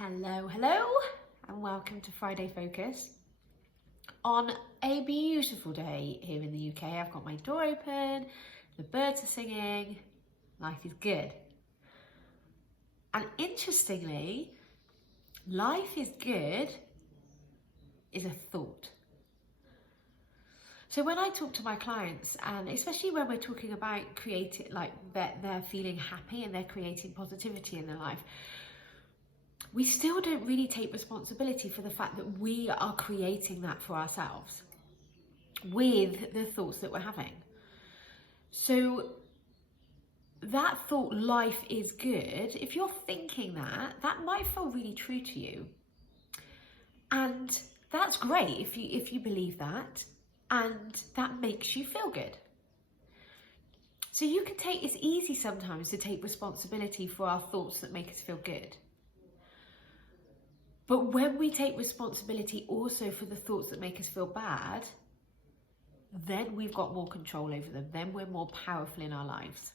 Hello, and welcome to Friday Focus. On a beautiful day here in the UK, I've got my door open, the birds are singing, life is good. And interestingly, life is good is a thought. So when I talk to my clients, and especially when we're talking about creating, like they're feeling happy and they're creating positivity in their life, we still don't really take responsibility for the fact that we are creating that for ourselves with the thoughts that we're having. So that thought, life is good, if you're thinking that might feel really true to you. And that's great if you believe that, and that makes you feel good. So it's easy sometimes to take responsibility for our thoughts that make us feel good. But when we take responsibility also for the thoughts that make us feel bad, then we've got more control over them. Then we're more powerful in our lives.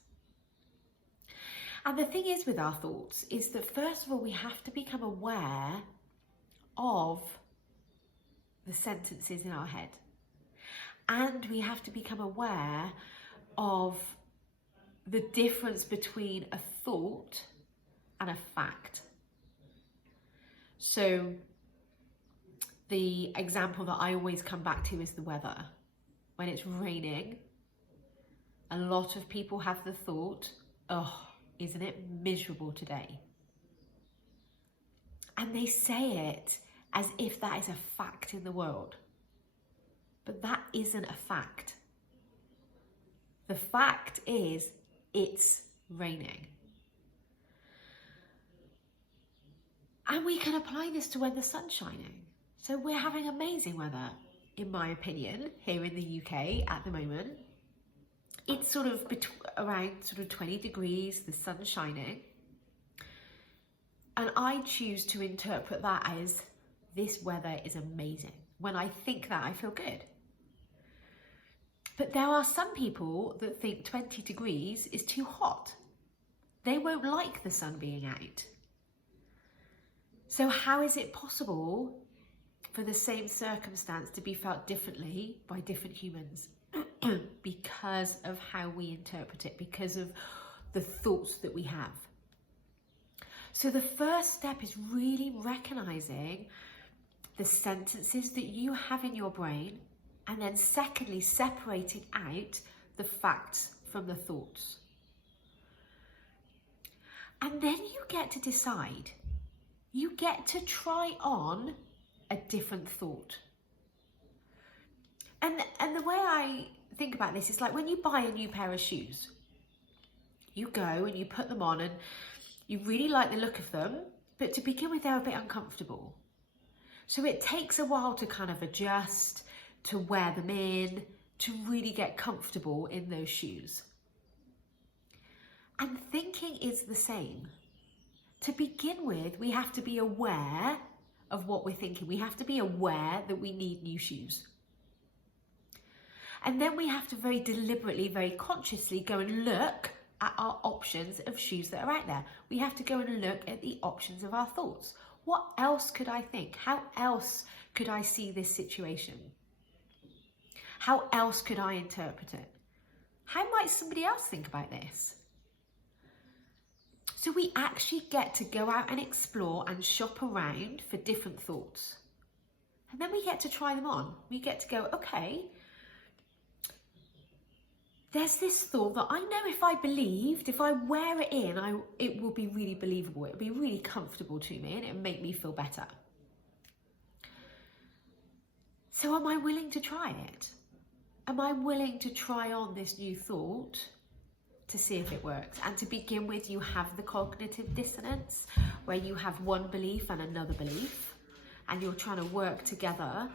And the thing is with our thoughts is that first of all, we have to become aware of the sentences in our head. And we have to become aware of the difference between a thought and a fact. So the example that I always come back to is the weather. When it's raining, a lot of people have the thought, oh, isn't it miserable today? And they say it as if that is a fact in the world. But that isn't a fact. The fact is it's raining. And we can apply this to when the sun's shining. So we're having amazing weather, in my opinion, here in the UK at the moment. It's sort of around 20 degrees, the sun's shining. And I choose to interpret that as this weather is amazing. When I think that, I feel good. But there are some people that think 20 degrees is too hot. They won't like the sun being out. So how is it possible for the same circumstance to be felt differently by different humans? Because of how we interpret it, because of the thoughts that we have. So the first step is really recognizing the sentences that you have in your brain, and then secondly, separating out the facts from the thoughts. And then you get to decide. You get to try on a different thought. And the way I think about this is like when you buy a new pair of shoes. You go and you put them on and you really like the look of them, but to begin with, they're a bit uncomfortable. So it takes a while to kind of adjust, to wear them in, to really get comfortable in those shoes. And thinking is the same. To begin with, we have to be aware of what we're thinking. We have to be aware that we need new shoes. And then we have to very deliberately, very consciously go and look at our options of shoes that are out there. We have to go and look at the options of our thoughts. What else could I think? How else could I see this situation? How else could I interpret it? How might somebody else think about this? So we actually get to go out and explore and shop around for different thoughts. And then we get to try them on. We get to go, okay, there's this thought that I know if I wear it in, it will be really believable. It'll be really comfortable to me and it'll make me feel better. So am I willing to try it? Am I willing to try on this new thought to see if it works? And to begin with, you have the cognitive dissonance where you have one belief and another belief, and you're trying to work together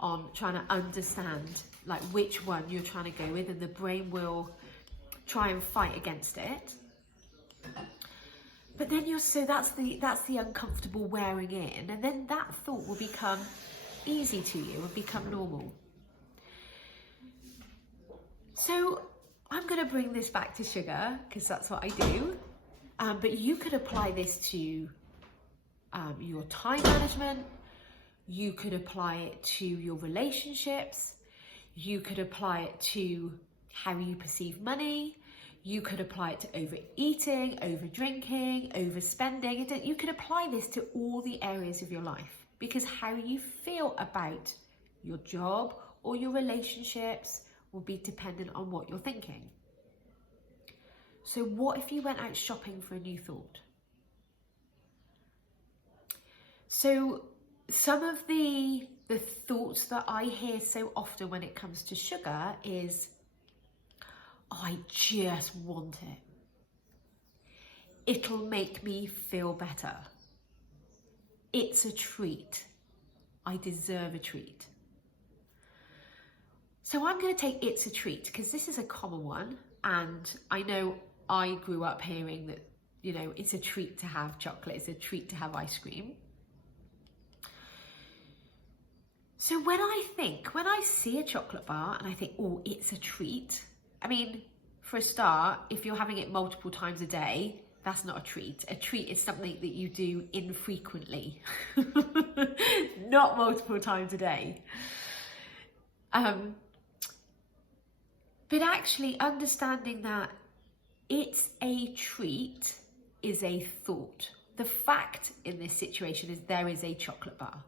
on trying to understand like which one you're trying to go with, and the brain will try and fight against it. But then that's the uncomfortable wearing in, and then that thought will become easy to you and become normal. So I'm going to bring this back to sugar because that's what I do. But you could apply this to your time management. You could apply it to your relationships. You could apply it to how you perceive money. You could apply it to overeating, over drinking, overspending. You could apply this to all the areas of your life, because how you feel about your job or your relationships will be dependent on what you're thinking. So what if you went out shopping for a new thought? So some of the thoughts that I hear so often when it comes to sugar is, oh, I just want it. It'll make me feel better. It's a treat. I deserve a treat. So I'm going to take it's a treat because this is a common one, and I know I grew up hearing that, you know, it's a treat to have chocolate, it's a treat to have ice cream. So when I see a chocolate bar and I think, oh, it's a treat, I mean, for a start, if you're having it multiple times a day, that's not a treat. A treat is something that you do infrequently, not multiple times a day. But actually understanding that it's a treat is a thought. The fact in this situation is there is a chocolate bar.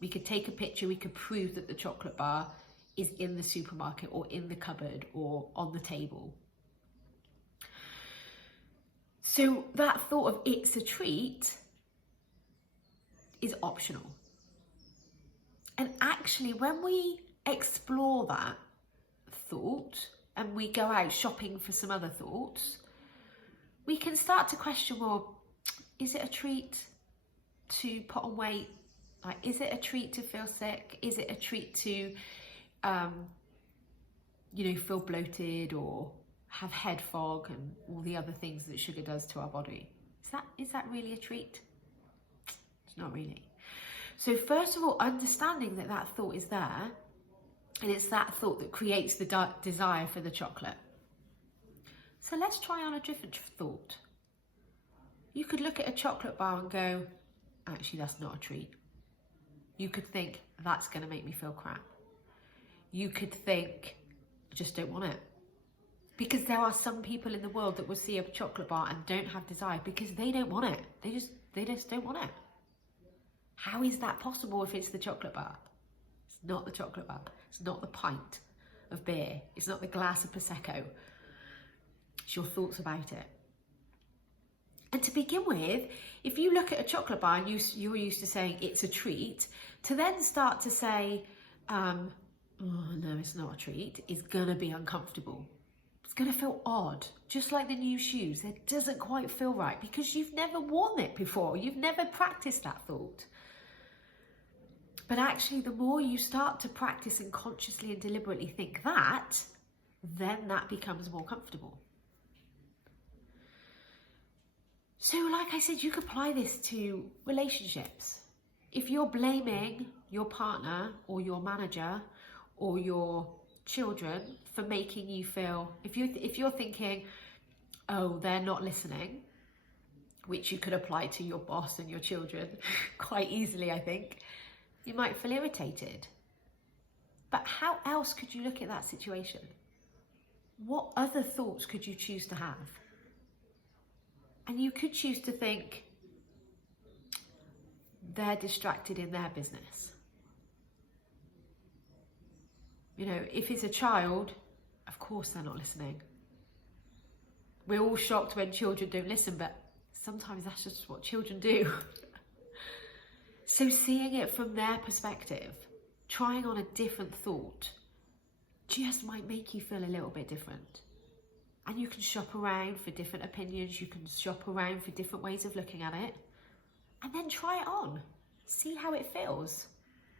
We could take a picture, we could prove that the chocolate bar is in the supermarket or in the cupboard or on the table. So that thought of it's a treat is optional. And actually, when we explore that thought and we go out shopping for some other thoughts, we can start to question, well, is it a treat to put on weight? Like, is it a treat to feel sick? Is it a treat to, feel bloated or have head fog and all the other things that sugar does to our body? Is that really a treat? It's not really. So first of all, understanding that thought is there, and it's that thought that creates the desire for the chocolate. So let's try on a different thought. You could look at a chocolate bar and go, actually, that's not a treat. You could think, that's going to make me feel crap. You could think, I just don't want it. Because there are some people in the world that will see a chocolate bar and don't have desire because they don't want it. They just don't want it. How is that possible if it's the chocolate bar? It's not the chocolate bar. It's not the pint of beer. It's not the glass of Prosecco. It's your thoughts about it. And to begin with, if you look at a chocolate bar and you're used to saying it's a treat, to then start to say, oh no, it's not a treat, is gonna be uncomfortable. It's gonna feel odd, just like the new shoes. It doesn't quite feel right because you've never worn it before. You've never practiced that thought. But actually, the more you start to practice and consciously and deliberately think that, then that becomes more comfortable. So like I said, you could apply this to relationships. If you're blaming your partner or your manager or your children for making you feel, if you're thinking, oh, they're not listening, which you could apply to your boss and your children quite easily, I think, you might feel irritated. But how else could you look at that situation? What other thoughts could you choose to have? And you could choose to think, they're distracted in their business. You know, if it's a child, of course they're not listening. We're all shocked when children don't listen, but sometimes that's just what children do. So seeing it from their perspective, trying on a different thought, just might make you feel a little bit different. And you can shop around for different opinions, you can shop around for different ways of looking at it, and then try it on. See how it feels.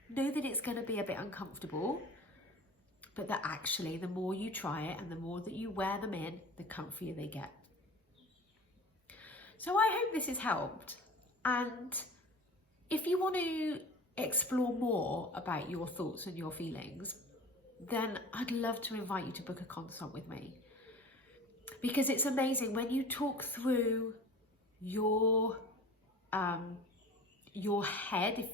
Know that it's going to be a bit uncomfortable, but that actually the more you try it and the more that you wear them in, the comfier they get. So I hope this has helped. And if you want to explore more about your thoughts and your feelings, then I'd love to invite you to book a consult with me. Because it's amazing when you talk through your your head,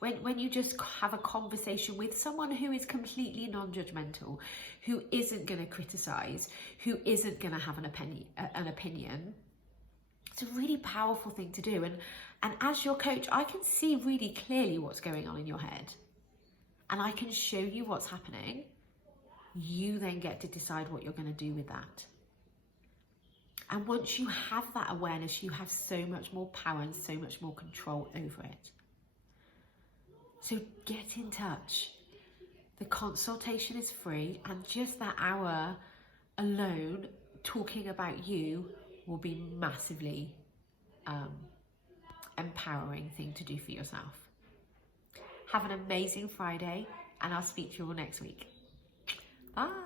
when you just have a conversation with someone who is completely non-judgmental, who isn't going to criticize, who isn't going to have an opinion, it's a really powerful thing to do. And as your coach, I can see really clearly what's going on in your head, and I can show you what's happening. You then get to decide what you're going to do with that. And once you have that awareness, you have so much more power and so much more control over it. So get in touch. The consultation is free, and just that hour alone talking about you will be massively empowering thing to do for yourself. Have an amazing Friday, and I'll speak to you all next week. Bye.